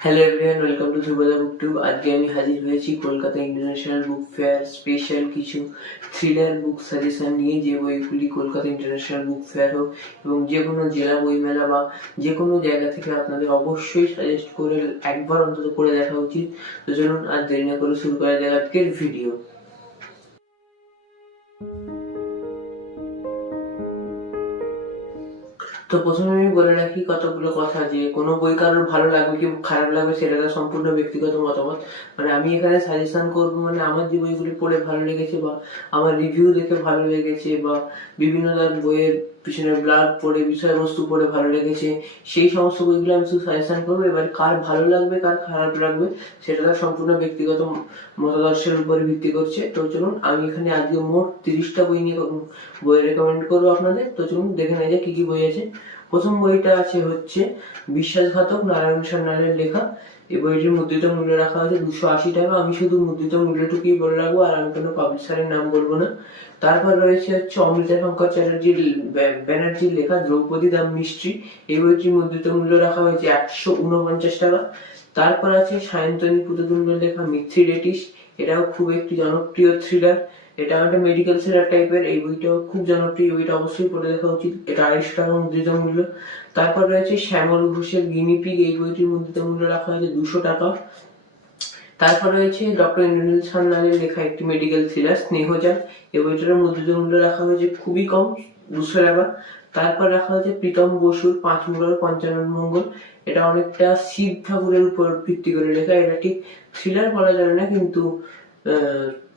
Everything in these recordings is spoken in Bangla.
Hello everyone welcome to Dhruboda book tube আজকে আমি হাজির হয়েছি Kolkata international book fair special কিছু থ্রিলার বুক সাজেশন নিয়ে। যে বইগুলি কলকাতা ইন্টারন্যাশনাল বুক ফেয়ার হোক এবং যে কোনো জেলা বইমেলা বা যে কোনো জায়গা থেকে আপনাদের অবশ্যই সাজেস্ট করে একবার অন্তত করে দেখা উচিত। তো চলুন আর দেরি না করে শুরু করা যাক আজকের ভিডিও তো প্রথমে আমি বলে রাখি কতগুলো কথা যে কোনো বই কারোর ভালো লাগবে কি খারাপ লাগবে সেটা তো সম্পূর্ণ ব্যক্তিগত মতামত। মানে আমি এখানে সাজেশন করব মানে আমার যে বইগুলি পড়ে ভালো লেগেছে বা আমার রিভিউ দেখে ভালো লেগেছে বা বিভিন্ন তার বইয়ের পিছনে ব্লাড পড়ে, বিষয়বস্তু পড়ে ভালো লেগেছে, সেই সমস্ত বইগুলো আমি শুধু সাজেশন করব। এবার কার ভালো লাগবে, কার খারাপ লাগবে, সেটা তার সম্পূর্ণ ব্যক্তিগত মতাদর্শের উপরে ভিত্তি করছে। তো চলুন, আমি এখানে আজকে মোট তিরিশটা বই নিয়ে বই রেকমেন্ড করব আপনাদের। তো চলুন, দেখে নেওয়া যায় কী কী বই আছে। প্রথম বইটা আছে হচ্ছে বিশ্বাসঘাতক নারায়ণ সান্যালের লেখা। এই বইটির মুদ্রিত মূল্য রাখা হয়েছে দুশো আশি টাকা। আমি শুধু মুদ্রিত মূল্যটুকুই বলে রাখব, আর আমি কোনো পাবলিশারের নাম বলব না। তারপর রয়েছে হচ্ছে অমৃতা শঙ্কর চ্যাটার্জির ব্যানার্জির লেখা দ্রৌপদী দাম মিষ্টি। এই বইটির মুদ্রিত মূল্য রাখা হয়েছে একশো উনপঞ্চাশ টাকা। তারপর আছে সায়ন্তনী পুততুণ্ডের লেখা মিথ্রি রেটিস এটাও খুব একটি জনপ্রিয় থ্রিলার এটা একটা মেডিকেল থ্রিলার টাইপের এই বইটাও খুব জনপ্রিয়, বইটা অবশ্যই পড়ে দেখা উচিত। এটা আড়াইশো টাকা মুদ্রিত মূল্য। তারপর রয়েছে শ্যামল ঘোষের গিনিপিগ এই বইটির মুদ্রিত মূল্য রাখা হয়েছে দুশো টাকা। তারপর রয়েছে ডক্টর ইন্দ্রনীল সান্যালের লেখা একটি মেডিকেল থ্রিলার স্নেহজাল। এই বইটার মুদ্রিত মূল্য রাখা হয়েছে খুবই কম, দুশো টাকা। তারপর রাখা হয়েছে প্রীতম বসুর পাঁচ মুরার পঞ্চানন মঙ্গল। এটা অনেকটা শিব ঠাকুরের উপর ভিত্তি করে লেখা। এটা ঠিক থ্রিলার বলা যাবে না, কিন্তু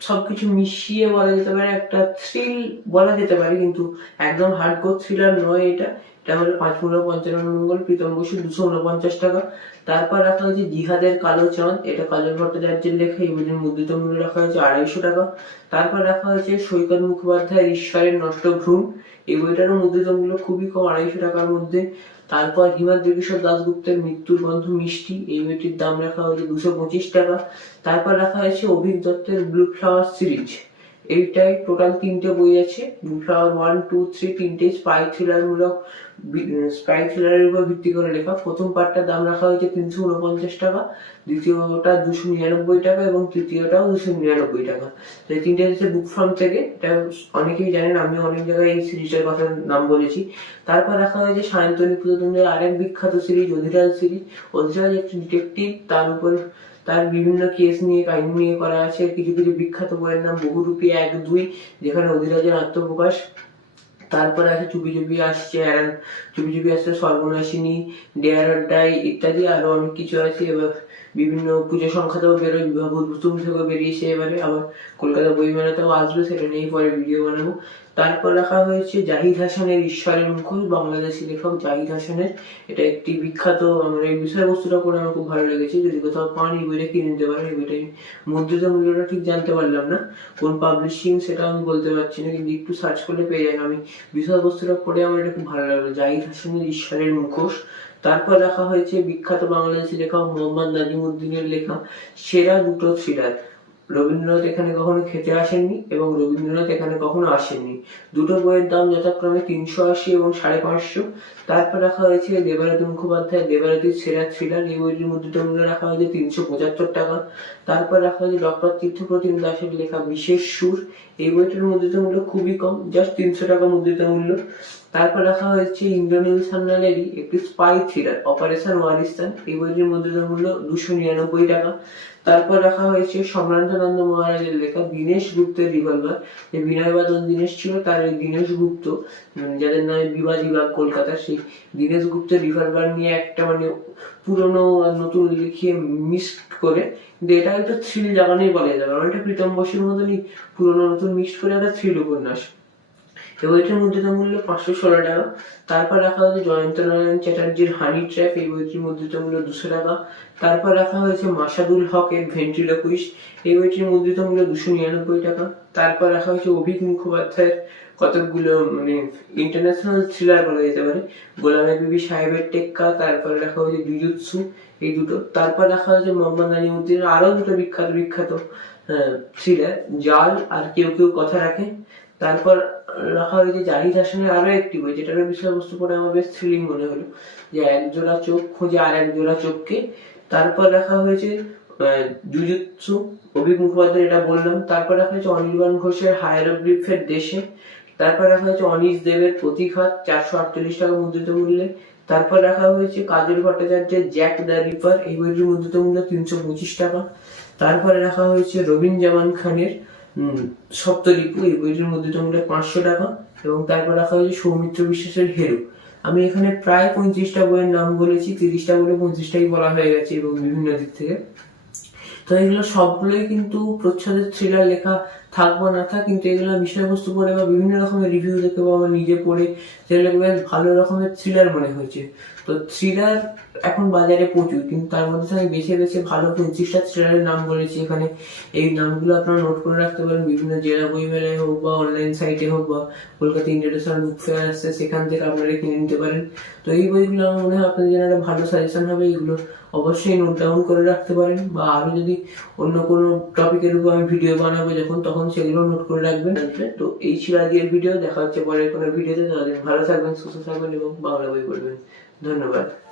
সবকিছু মিশিয়ে বলা যেতে পারে, একটা থ্রিল বলা যেতে পারে, কিন্তু একদম হার্ডকোর থ্রিলার নয় এটা। এটা হলো পাঁচ মুরা পঞ্চানন মঙ্গল, প্রীতম বসু দুশো উনপঞ্চাশ টাকা। তারপর রাখা হয়েছে জিহাদের কালো চাঁদ, এটা কাজল ভট্টাচার্যের লেখা, এই বইটির মুদ্রিত মূল্য রাখা হয়েছে আড়াইশো টাকা। তারপর রাখা হয়েছে সৈকত মুখোপাধ্যায়ের ঈশ্বরের নষ্ট ভ্রূণ, এই বইটারও মুদ্রিত মূল্য খুবই কম, আড়াইশো টাকার মধ্যে। তারপর হিমাদ্রি কিশোর দাশগুপ্তের মৃত্যুর গন্ধ মিষ্টি, এই বইটির দাম রাখা হয়েছে দুশো পঁচিশ টাকা। তারপর রাখা হয়েছে অভিক দত্তের ব্লু ফ্লাওয়ার সিরিজ এইটাই টোটাল তিনটে বই আছে ফ্লাওয়ার ওয়ান টু থ্রি তিনটে স্পাই থ্রিলার মূলক স্পাই থ্রিলারের উপর ভিত্তি করে লেখা। প্রথম পার্টটার দাম রাখা হয়েছে তিনশো উনপঞ্চাশ টাকা, দ্বিতীয়টা দুশো নিরানব্বই টাকা এবং তৃতীয়টাও দুশো নিরানব্বই টাকা। তো এই তিনটে হচ্ছে বুক ফার্ম থেকে। এটা অনেকেই জানেন আমি অনেক জায়গায় এই সিরিজটার কথা নাম বলেছি। তারপর রাখা হয়েছে সায়ন্তনী পুজোতুন্ডের আরেক বিখ্যাত সিরিজ অধিরাজ সিরিজ অধিরাজ একটি ডিটেকটিভ তার উপর তার বিভিন্ন কেস নিয়ে কাহিনী নিয়ে করা আছে। কিছু কিছু বিখ্যাত বইয়ের নাম বহুরূপী এক দুই, যেখানে অধিরাজের আত্মপ্রকাশ। তারপরে আছে চুপি চুপি আসছে আর চুপি চুপি সর্বনাশিনী ডেয়ার ডাই ইত্যাদি আরও অনেক কিছু আছে, এবার বিভিন্ন পুজো সংখ্যাতেও বেরোয় ভূতুম থেকেও বেরিয়েছে এবারে, আবার কলকাতা বইমেলাতেও আসবে, সেটা নিয়েই পরে ভিডিও বানাবো। তারপর রাখা হয়েছে জাহিদ হাসানের ঈশ্বরের মুখোশ বাংলাদেশি লেখক জাহিদ হাসানের। এটা একটি বিখ্যাত আমার এই বিষয়বস্তুটা পড়ে আমার খুব ভালো লেগেছে, যদি কোথাও পান এই বইটা কিনে নিতে পারেন, এই বইটা আমি মুদ্রিত মূল্যটা ঠিক জানতে পারলাম না। কোন পাবলিশিং সেটা আমি বলতে পারছি না, কিন্তু একটু সার্চ করলে পেয়ে যাবেন। আমি বিষয়বস্তুটা পড়ে আমার এটা খুব ভালো লাগল। জাহিদ হাসানের ঈশ্বরের মুখোশ। তারপর রাখা হয়েছে বিখ্যাত বাংলাদেশি লেখক মোহাম্মদ নাজিমুদ্দিনের লেখা সেরা দুটো থ্রিলার। রবীন্দ্রনাথ এখানে কখনো খেতে আসেননি এবং রবীন্দ্রনাথ এখানে কখনো আসেননি। দুটো বইয়ের দাম যথাক্রমে তিনশো আশি এবং সাড়ে পাঁচশো। তারপর রাখা হয়েছে দেবারাতী মুখোপাধ্যায় দেবারাতীর সেরা থ্রিলার। এই বইটির মুদ্রিত মূল্য রাখা হয়েছে তিনশো পঁচাত্তর টাকা। তারপর রাখা হয়েছে ডক্টর তীর্থপ্রতিম দাসের লেখা বিশেষ সুর। এই বইটির মুদ্রিত মূল্য খুবই কম, জাস্ট তিনশো টাকা মুদ্রিত মূল্য তারপর রাখা হয়েছে ইন্দ্রনীল সান্যালেরই একটি স্পাই থ্রিলার অপারেশন ওয়ারিস্তান এই বইটির মুদ্রিত মূল্য দুশো নিরানব্বই টাকা। তারপর রাখা হয়েছে সম্রান্তানন্দ মহারাজের লেখা দীনেশ গুপ্তের রিভলভার যে বিনয় বাদন দীনেশ ছিল তার ওই দীনেশ গুপ্ত উম, যাদের নামে বিবাদী বা কলকাতা সেই দীনেশ গুপ্তের রিভলভার নিয়ে একটা মানে পুরনো আর নতুন লিখিয়ে মিক্সড করে। কিন্তু এটা একটা থ্রিল জাগানোই বলা যাবে এটা প্রীতম বসুর মতনই পুরনো নতুন মিক্সড করে একটা থ্রিল উপন্যাস। এই বইটির মুদ্রিত মূল্য পাঁচশো ষোলো টাকা। তারপর রাখা হয়েছে জয়ন্ত নারায়ণ চ্যাটার্জির হানি ট্র্যাপ এই বইটির মুদ্রিত মূল্য দুশো টাকা। তারপর রাখা হয়েছে মাসাদুল হকের ভেন্ট্রিলোকুইস এই বইটির মুদ্রিত মূল্য দুশো নিরানব্বই টাকা। তারপর রাখা হয়েছে অভিক মুখোপাধ্যায়ের কতকগুলো মানে ইন্টারন্যাশনাল থ্রিলার বলা যেতে পারে। গোলামে বিবি সাহেবের টেক্কা, তারপর রাখা হয়েছে জুজুৎসু, এই দুটো। তারপর রাখা হয়েছে মোহাম্মদ নাজিমুদ্দিনের আরও দুটো বিখ্যাত বিখ্যাত থ্রিলার জাল আর কেউ কেউ কথা রাখে। তারপর রাখা হয়েছে। জাহিদ হাসানের আরও একটি বই, যেটার বিষয়বস্তু পড়ে আমার বেশ থ্রিলিং মনে হলো। যে এক জোড়া চোখ খুঁজে আর এক জোড়া চোখকে। তারপর রাখা হয়েছে জুজুৎসু, অভিক মুখোপাধ্যায় এটা বললাম। তারপর রাখা হয়েছে অনির্বাণ ঘোষের হায়ারোগ্রিফের দেশে। তারপর রাখা হয়েছে অনিশ দেবের প্রতিঘাত, চারশো আটচল্লিশ টাকা মুদ্রিত মূল্যে। তারপর রাখা হয়েছে কাজল ভট্টাচার্যের জ্যাক দ্য রিপার, এই বইটির মুদ্রিত মূল্য তিনশো পঁচিশ টাকা। তারপরে রাখা হয়েছে রবীন জামান খানের সপ্তরিপু এই বইটির মূল্য পাঁচশো টাকা এবং তারপর রাখা হয়েছে সৌমিত্র বিশ্বাসের হেরু। আমি এখানে প্রায় পঁয়ত্রিশটা বইয়ের নাম বলেছি, তিরিশটা বলে পঁয়ত্রিশটাই বলা হয়ে গেছে এবং বিভিন্ন দিক থেকে। তো এগুলো সবগুলোই কিন্তু প্রচ্ছদের থ্রিলার লেখা থাক বা না থাক, কিন্তু এগুলো বিষয়বস্তু পড়ে বা বিভিন্ন রকমের রিভিউ দেখে বা নিজে পড়ে সেগুলো বেশ ভালো রকমের থ্রিলার মনে হয়েছে। তো থ্রিলার এখন বাজারে প্রচুর, কিন্তু তার মধ্যে আমি বেছে বেছে ভালো পঁচিশটা থ্রিলারের নাম বলেছি এখানে। এই নামগুলো আপনারা নোট করে রাখতে পারেন, বিভিন্ন জেলা বই মেলায় হোক বা অনলাইন সাইটে হোক বা কলকাতা ইন্টারন্যাশনাল বুক ফেয়ার আসছে সেখান থেকে আপনারা কিনে নিতে পারেন। তো এই বইগুলো আমার মনে হয় আপনাদের জন্য একটা ভালো সাজেশন হবে, এগুলো অবশ্যই নোট ডাউন করে রাখতে পারেন। বা আরও যদি অন্য কোনো টপিকের উপর আমি ভিডিও বানাবো যখন, তখন সেগুলো নোট করে রাখবেন। তো এই ছিল আজকের ভিডিও দেখা হচ্ছে পরের কোনো ভিডিওতে তাদের ভালো থাকবেন, সুস্থ থাকবেন এবং বাংলা বই পড়বেন। ধন্যবাদ।